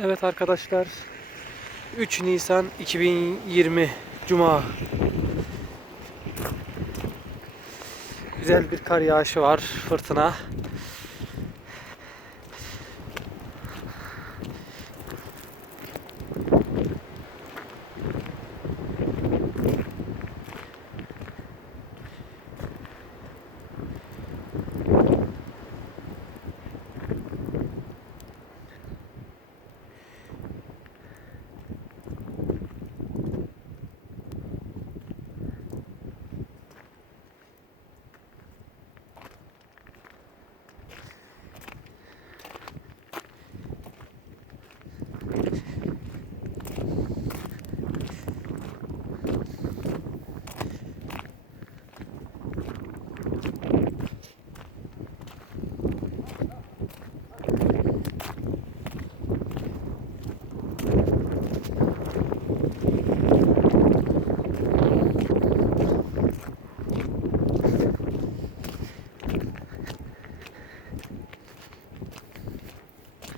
Evet arkadaşlar 3 Nisan 2020 Cuma. Güzel bir kar yağışı var fırtına.